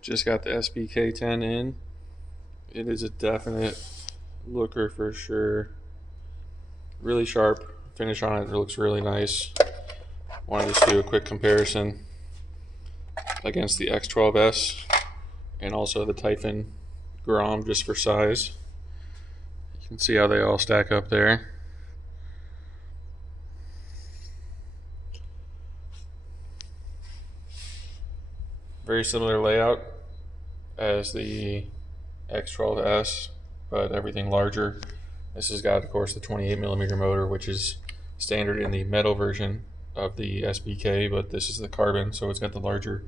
Just got the SBK10 in. It is a definite looker for sure. Really sharp finish on it. It looks really nice. Wanted to do a quick comparison against the X12S and also the Typhon Grom just for size. You can see how they all stack up there. Very similar layout as the X12S, but everything larger. This has got, of course, the 28mm motor, which is standard in the metal version of the SBK, but this is the carbon, so it's got the larger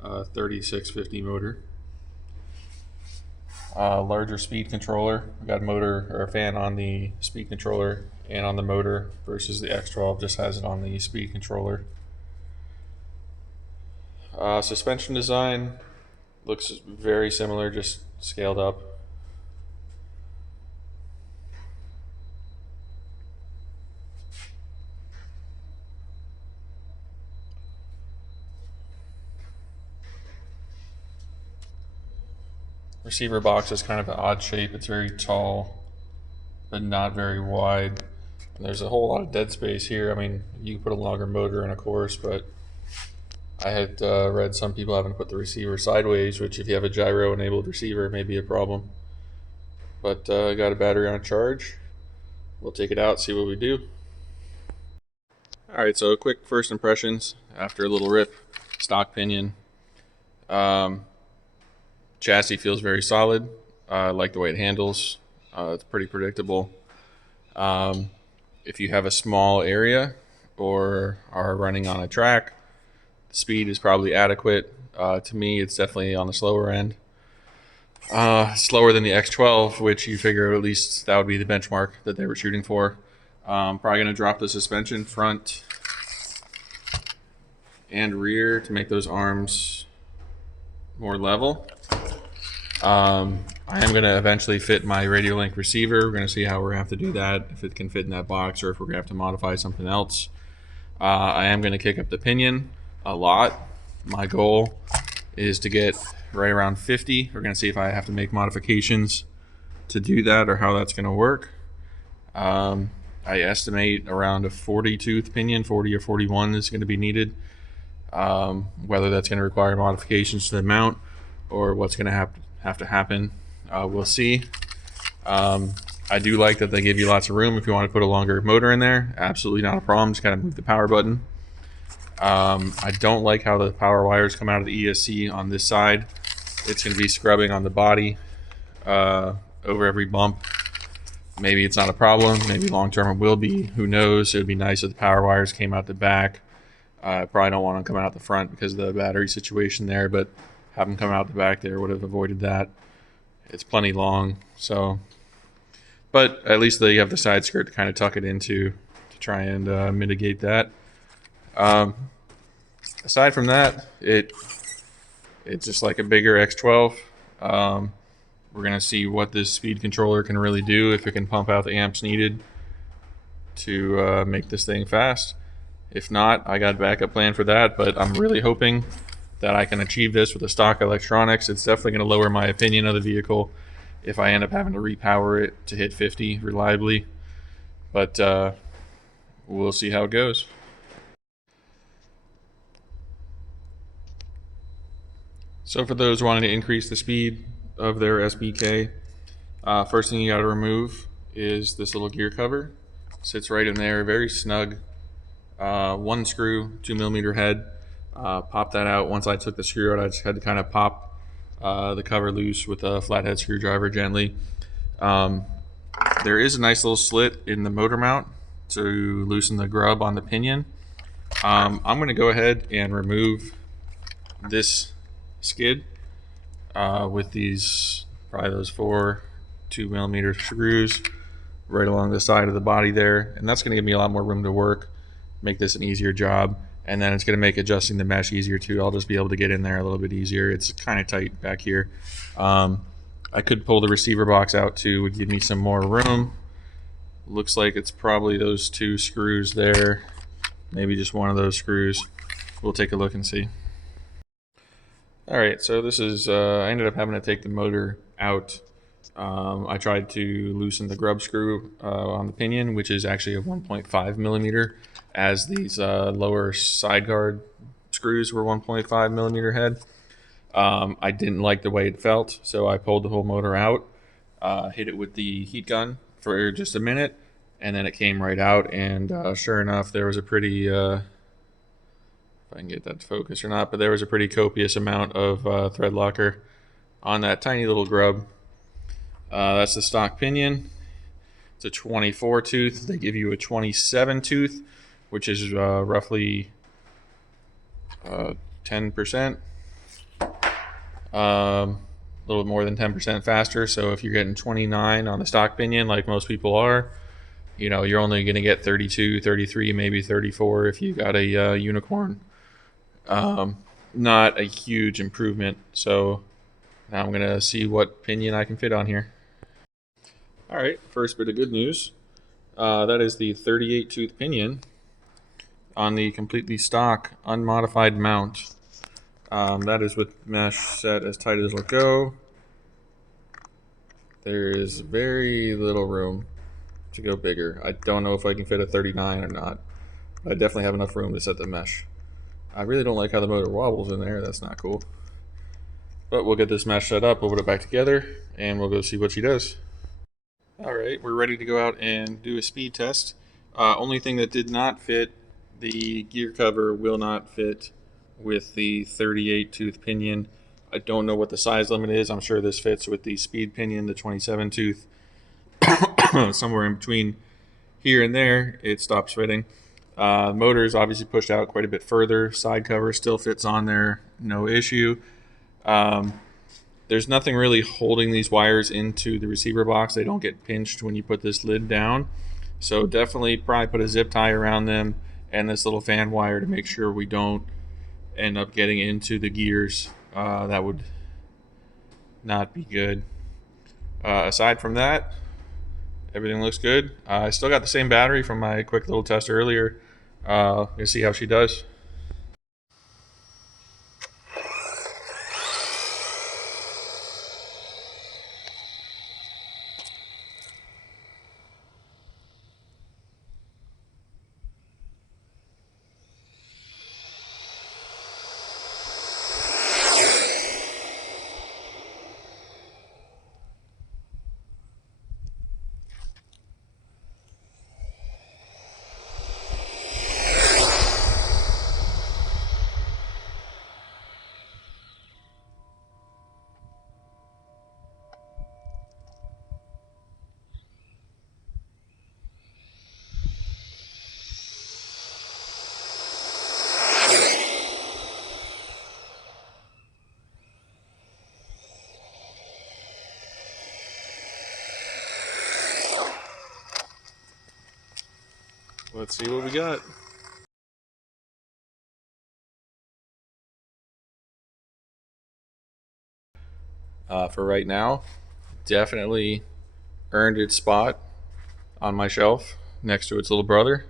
3650 motor. Larger speed controller. We got a motor or a fan on the speed controller and on the motor versus the X12 just has it on the speed controller. Suspension design looks very similar, just scaled up. Receiver box is kind of an odd shape. It's very tall, but not very wide. And there's a whole lot of dead space here. I mean, you can put a longer motor in, of course, but I had read some people having to put the receiver sideways, which if you have a gyro-enabled receiver may be a problem. But I got a battery on charge. We'll take it out, see what we do. Alright, so quick first impressions after a little rip. Stock Pinion. Chassis feels very solid. I like the way it handles. It's pretty predictable. If you have a small area or are running on a track, the speed is probably adequate. To me, it's definitely on the slower end. Slower than the X12, which you figure at least that would be the benchmark that they were shooting for. Probably going to drop the suspension front and rear to make those arms more level. I am going to eventually fit my radio link receiver. We're going to see how we're going to have to do that, if it can fit in that box or if we're going to have to modify something else. I am going to kick up the pinion a lot. My goal is to get right around 50. We're going to see if I have to make modifications to do that or how that's going to work. I estimate around a 40 tooth pinion, 40 or 41 is going to be needed. Whether that's going to require modifications to the mount or what's going to have to happen, we'll see. I do like that they give you lots of room if you want to put a longer motor in there. Absolutely not a problem. Just kind of move the power button. I don't like how the power wires come out of the ESC on this side. It's going to be scrubbing on the body over every bump. Maybe it's not a problem. Maybe long term it will be. Who knows? It would be nice if the power wires came out the back. I probably don't want them coming out the front because of the battery situation there, but have them come out the back there would have avoided that. It's plenty long, so. But at least they have the side skirt to kind of tuck it into to try and mitigate that. Aside from that, it's just like a bigger X12. We're going to see what this speed controller can really do, if it can pump out the amps needed to make this thing fast. If not, I got a backup plan for that, but I'm really hoping that I can achieve this with the stock electronics. It's definitely going to lower my opinion of the vehicle if I end up having to repower it to hit 50 reliably. But we'll see how it goes. So for those wanting to increase the speed of their SBK, first thing you got to remove is this little gear cover. Sits right in there, very snug. One screw, 2mm head. Pop that out. Once I took the screw out, I just had to kind of pop the cover loose with a flathead screwdriver gently. There is a nice little slit in the motor mount to loosen the grub on the pinion. I'm going to go ahead and remove this skid with these, probably those 4 2mm screws right along the side of the body there, and that's going to give me a lot more room to work, make this an easier job, and then it's going to make adjusting the mesh easier too. I'll just be able to get in there a little bit easier. It's kind of tight back here. I could pull the receiver box out too, would give me some more room. Looks like it's probably those 2 screws there, maybe just one of those screws. We'll take a look and see. All right, so this is, I ended up having to take the motor out. I tried to loosen the grub screw on the pinion, which is actually a 1.5 millimeter, as these lower side guard screws were 1.5 millimeter head. I didn't like the way it felt, so I pulled the whole motor out, hit it with the heat gun for just a minute, and then it came right out, and sure enough, there was a pretty... if I can get that to focus or not, but there was a pretty copious amount of thread locker on that tiny little grub. That's the stock pinion. It's a 24 tooth. They give you a 27 tooth, which is roughly 10%. A little more than 10% faster. So if you're getting 29 on the stock pinion, like most people are, you know, you're only going to get 32, 33, maybe 34 if you got a unicorn. Not a huge improvement. So now I'm gonna see what pinion I can fit on here. All right, first bit of good news. That is the 38 tooth pinion on the completely stock unmodified mount. That is with mesh set as tight as it'll go. There is very little room to go bigger. I don't know if I can fit a 39 or not, but I definitely have enough room to set the mesh. I really don't like how the motor wobbles in there. That's not cool. But we'll get this mesh set up, we'll put it back together, and we'll go see what she does. Alright, we're ready to go out and do a speed test. Only thing that did not fit, the gear cover will not fit with the 38 tooth pinion. I don't know what the size limit is. I'm sure this fits with the speed pinion, the 27 tooth. Somewhere in between here and there, it stops fitting. Motor is obviously pushed out quite a bit further. Side cover still fits on there, no issue. There's nothing really holding these wires into the receiver box. They don't get pinched when you put this lid down. So definitely probably put a zip tie around them and this little fan wire to make sure we don't end up getting into the gears. That would not be good. Aside from that, everything looks good. I still got the same battery from my quick little test earlier. Let's see how she does. Let's see what we got. For right now, definitely earned its spot on my shelf next to its little brother.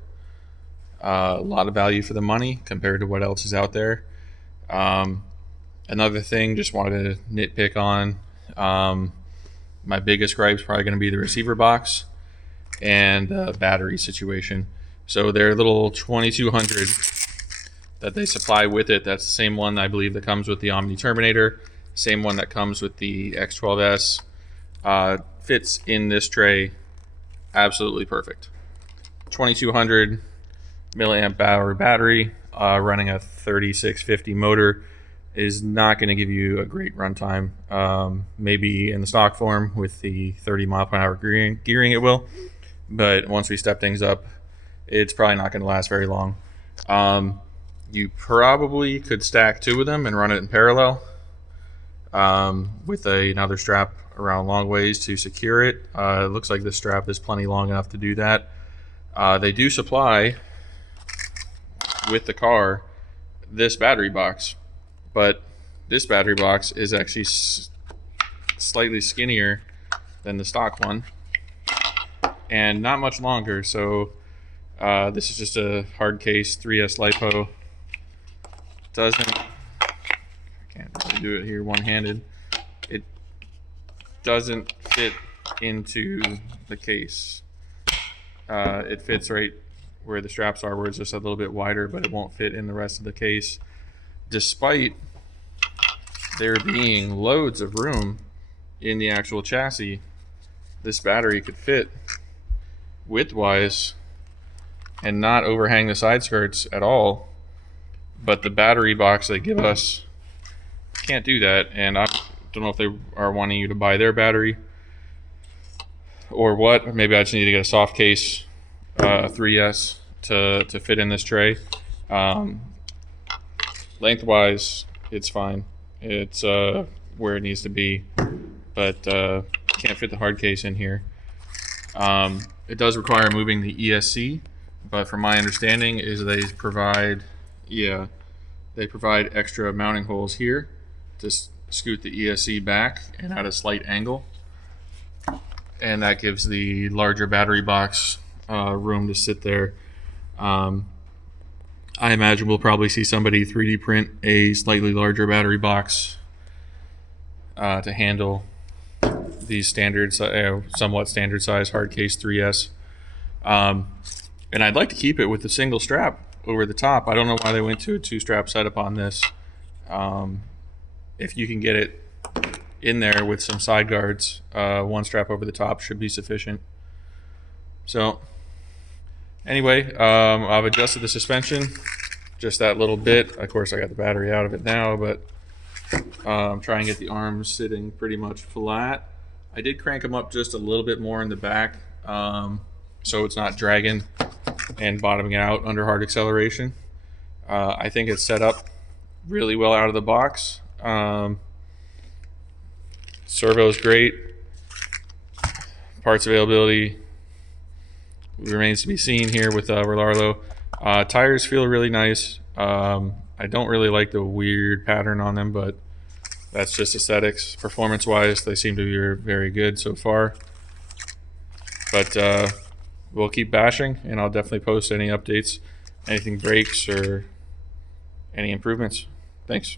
A lot of value for the money compared to what else is out there. Another thing, just wanted to nitpick on. My biggest gripe is probably going to be the receiver box and the battery situation. So their little 2200 that they supply with it, that's the same one I believe that comes with the Omni Terminator, same one that comes with the X12S, fits in this tray absolutely perfect. 2200 milliamp hour battery running a 3650 motor is not going to give you a great runtime. Maybe in the stock form with the 30 mile per hour gearing it will, but once we step things up, it's probably not going to last very long. You probably could stack two of them and run it in parallel with another strap around long ways to secure it. It looks like this strap is plenty long enough to do that. They do supply with the car this battery box, but this battery box is actually slightly skinnier than the stock one and not much longer. So this is just a hard case 3S LiPo. Can't really to do it here one-handed. It doesn't fit into the case. It fits right where the straps are, where it's just a little bit wider, but it won't fit in the rest of the case, despite there being loads of room in the actual chassis. This battery could fit widthwise and not overhang the side skirts at all, but the battery box they give us can't do that. And I don't know if they are wanting you to buy their battery or what. Maybe I just need to get a soft case, 3S, to fit in this tray. Lengthwise, it's fine. It's where it needs to be, but can't fit the hard case in here. It does require moving the ESC, but from my understanding is they provide extra mounting holes here to scoot the ESC back and at a slight angle, and that gives the larger battery box room to sit there. I imagine we'll probably see somebody 3D print a slightly larger battery box to handle these standard, somewhat standard size hard case 3S. And I'd like to keep it with a single strap over the top. I don't know why they went to a 2-strap setup on this. If you can get it in there with some side guards, 1 strap over the top should be sufficient. So anyway, I've adjusted the suspension just that little bit. Of course, I got the battery out of it now, but I'm trying to get the arms sitting pretty much flat. I did crank them up just a little bit more in the back, so it's not dragging and bottoming out under hard acceleration. I think it's set up really well out of the box. Servo is great. Parts availability remains to be seen here with Rlaarlo. Tires feel really nice. I don't really like the weird pattern on them, but that's just aesthetics. Performance-wise, they seem to be very good so far. But we'll keep bashing, and I'll definitely post any updates, anything breaks, or any improvements. Thanks.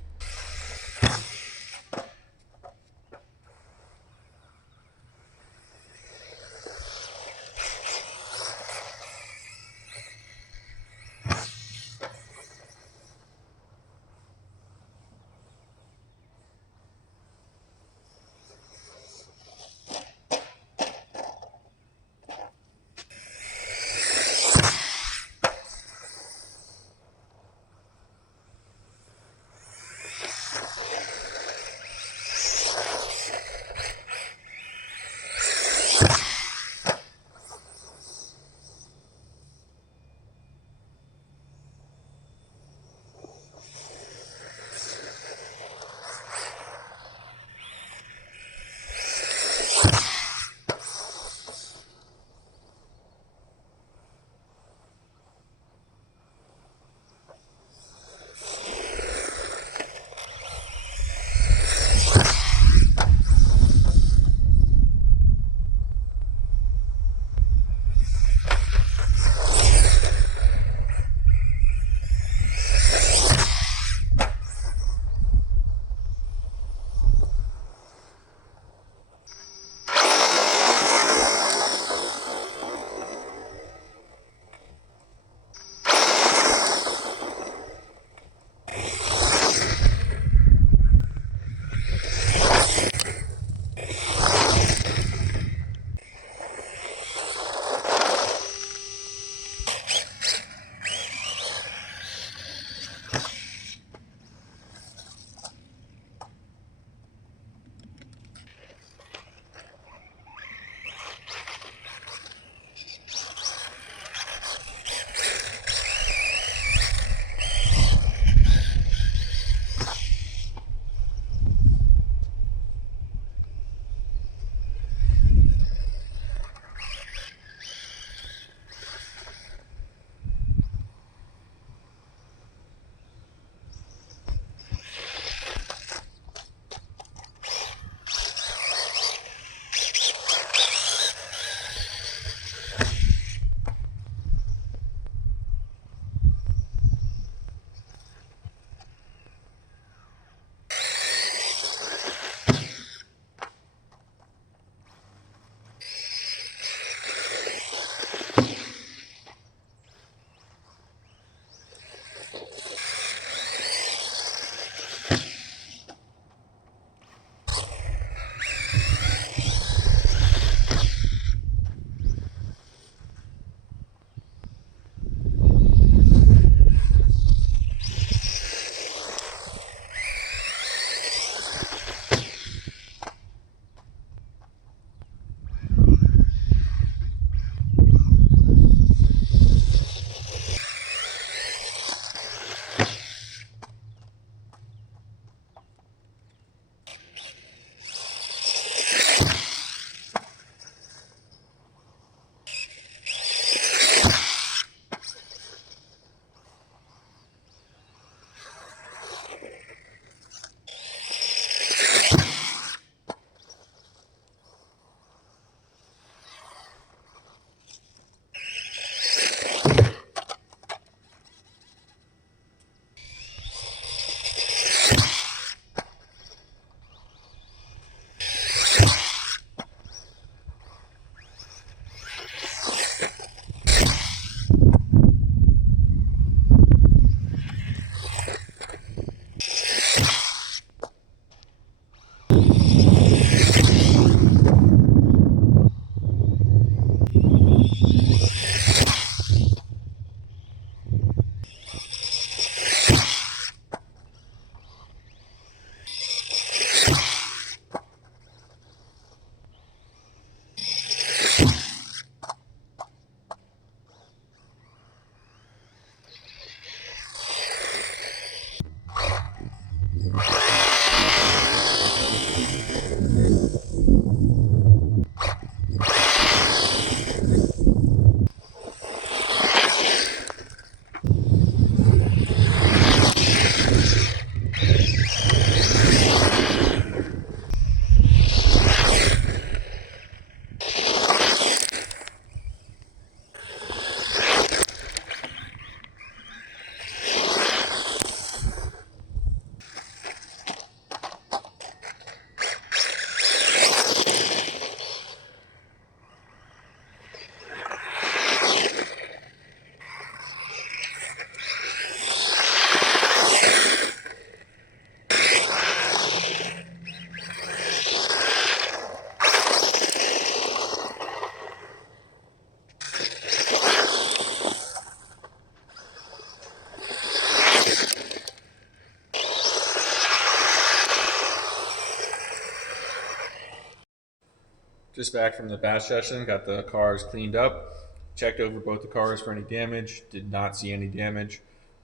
Just back from the bash session, got the cars cleaned up, checked over both the cars for any damage, did not see any damage.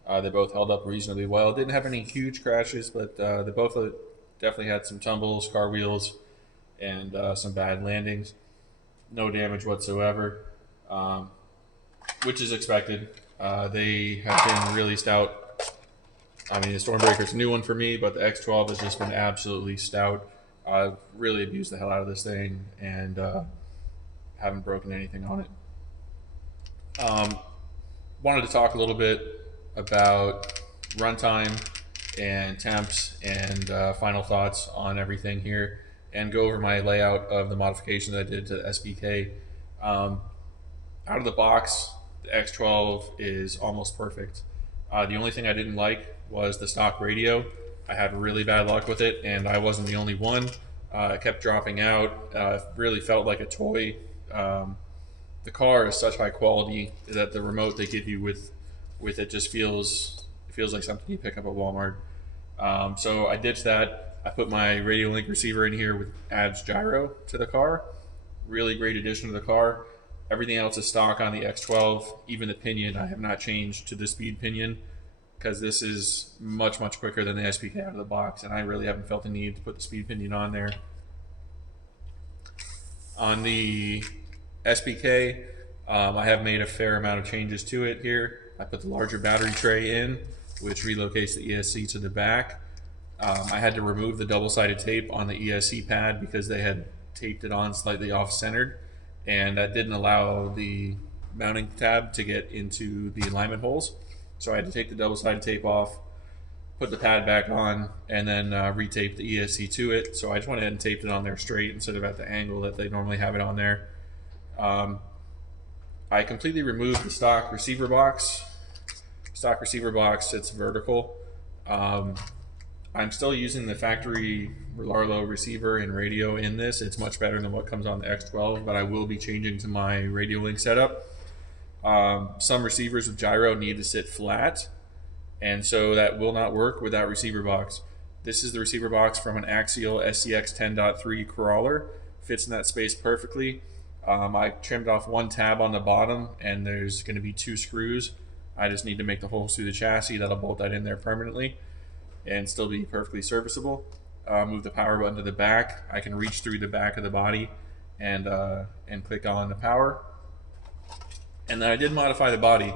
They both held up reasonably well. Didn't have any huge crashes, but they both definitely had some tumbles, car wheels, and some bad landings. No damage whatsoever, which is expected. They have been really stout. I mean, the Stormbreaker's a new one for me, but the X12 has just been absolutely stout. I've really abused the hell out of this thing and haven't broken anything on it. Wanted to talk a little bit about runtime and temps and final thoughts on everything here, and go over my layout of the modifications I did to the SBK. Out of the box, the X12 is almost perfect. The only thing I didn't like was the stock radio. I had really bad luck with it, and I wasn't the only one. It kept dropping out. Really felt like a toy. The car is such high quality that the remote they give you with it just feels like something you pick up at Walmart. So I ditched that. I put my radio link receiver in here, with adds gyro to the car. Really great addition to the car. Everything else is stock on the X12. Even the pinion I have not changed to the speed pinion, because this is much quicker than the SBK out of the box, and I really haven't felt the need to put the speed pinion on there. On the SBK, I have made a fair amount of changes to it here. I put the larger battery tray in, which relocates the ESC to the back. I had to remove the double-sided tape on the ESC pad because they had taped it on slightly off-centered, and that didn't allow the mounting tab to get into the alignment holes. So I had to take the double-sided tape off, put the pad back on, and then retape the ESC to it. So I just went ahead and taped it on there straight instead of at the angle that they normally have it on there. I completely removed the stock receiver box. Stock receiver box sits vertical. I'm still using the factory Rlaarlo receiver and radio in this. It's much better than what comes on the X12, but I will be changing to my radio link setup. Some receivers with gyro need to sit flat, and so that will not work with that receiver box. This is the receiver box from an Axial SCX 10.3 crawler. Fits in that space perfectly. I trimmed off one tab on the bottom, and there's going to be 2 screws. I just need to make the holes through the chassis. That'll bolt that in there permanently and still be perfectly serviceable. Move the power button to the back. I can reach through the back of the body and click on the power. And then I did modify the body.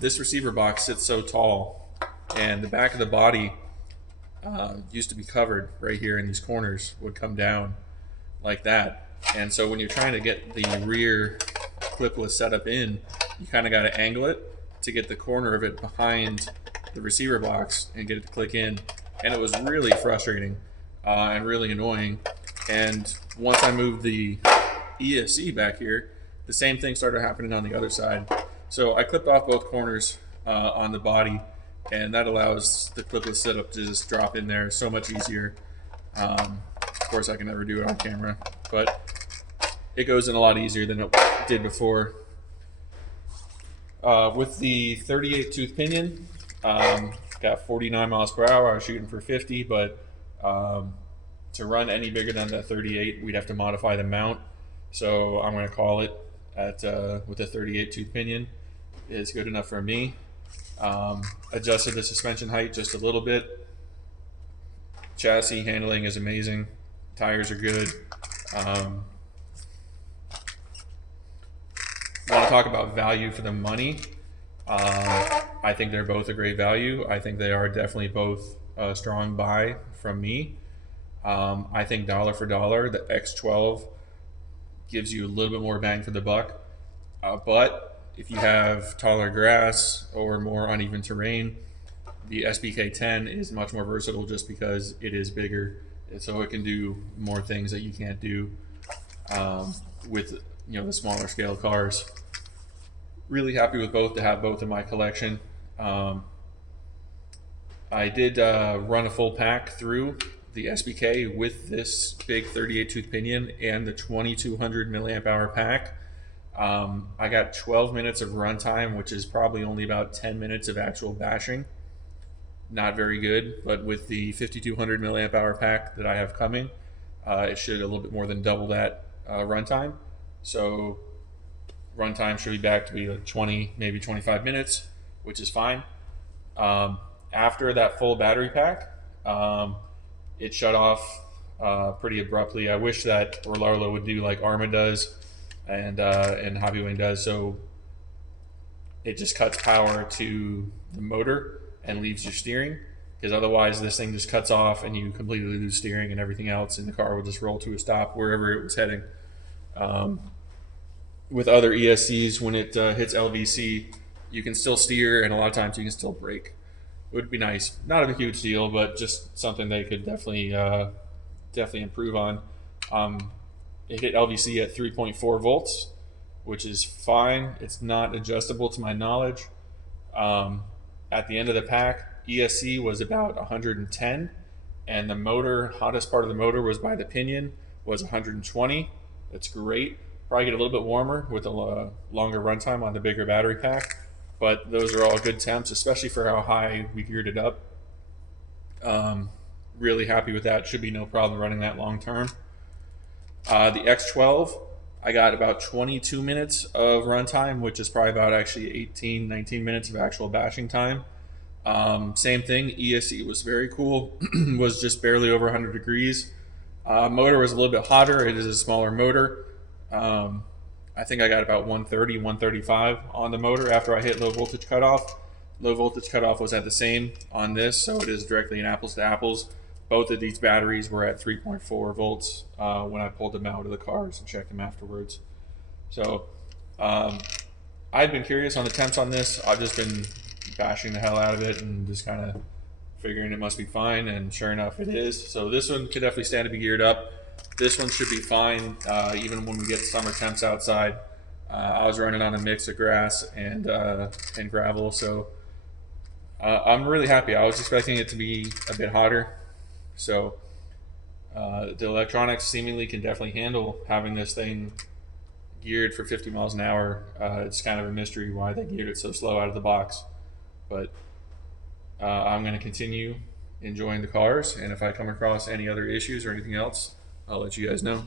This receiver box sits so tall, and the back of the body used to be covered right here, in these corners would come down like that. And so when you're trying to get the rear clipless setup in, you kind of got to angle it to get the corner of it behind the receiver box and get it to click in. And it was really frustrating and really annoying. And once I moved the ESC back here, the same thing started happening on the other side. So I clipped off both corners on the body, and that allows the clipless setup to just drop in there so much easier. Of course, I can never do it on camera, but it goes in a lot easier than it did before. With the 38 tooth pinion, got 49 miles per hour. I was shooting for 50, but to run any bigger than the 38, we'd have to modify the mount. So I'm going to call it at with the 38 tooth pinion. It's good enough for me. Adjusted the suspension height just a little bit. Chassis handling is amazing. Tires are good. Want to talk about value for the money. I think they're both a great value. I think they are definitely both a strong buy from me. I think dollar for dollar, the X12 gives you a little bit more bang for the buck. But if you have taller grass or more uneven terrain, the SBK10 is much more versatile just because it is bigger. So it can do more things that you can't do with the smaller scale cars. Really happy with both to have both in my collection. I did run a full pack through the SBK with this big 38 tooth pinion and the 2200 milliamp hour pack. I got 12 minutes of runtime, which is probably only about 10 minutes of actual bashing. Not very good, but with the 5200 milliamp hour pack that I have coming, it should a little bit more than double that runtime. So runtime should be back to be like 20, maybe 25 minutes, which is fine. After that full battery pack, it shut off pretty abruptly. I wish that Rlaarlo would do like Arma does and Hobbywing does. So it just cuts power to the motor and leaves your steering, because otherwise this thing just cuts off and you completely lose steering and everything else, and the car will just roll to a stop wherever it was heading. With other ESCs, when it hits LVC, you can still steer, and a lot of times you can still brake. It would be nice. Not a huge deal, but just something they could definitely improve on. It hit LVC at 3.4 volts, which is fine. It's not adjustable to my knowledge. At the end of the pack, ESC was about 110, and the motor, hottest part of the motor was by the Pinion, was 120. That's great. Probably get a little bit warmer with a longer runtime on the bigger battery pack, but those are all good temps, especially for how high we geared it up. Really happy with that. Should be no problem running that long term. The X12, I got about 22 minutes of runtime, which is probably about actually 18, 19 minutes of actual bashing time. Same thing, ESC was very cool, was just barely over 100 degrees. Motor was a little bit hotter. It is a smaller motor. I think I got about 130, 135 on the motor after I hit low voltage cutoff. Low voltage cutoff was at the same on this, so it is directly an apples to apples. Both of these batteries were at 3.4 volts when I pulled them out of the cars and checked them afterwards. So I've been curious on the temps on this. I've just been bashing the hell out of it and just kind of figuring it must be fine, and sure enough it is. So this one could definitely stand to be geared up. This one should be fine even when we get summer temps outside. I was running on a mix of grass and gravel, so I'm really happy. I was expecting it to be a bit hotter. So the electronics seemingly can definitely handle having this thing geared for 50 miles an hour. It's kind of a mystery why they geared it so slow out of the box. But I'm going to continue enjoying the cars, and if I come across any other issues or anything else, I'll let you guys know.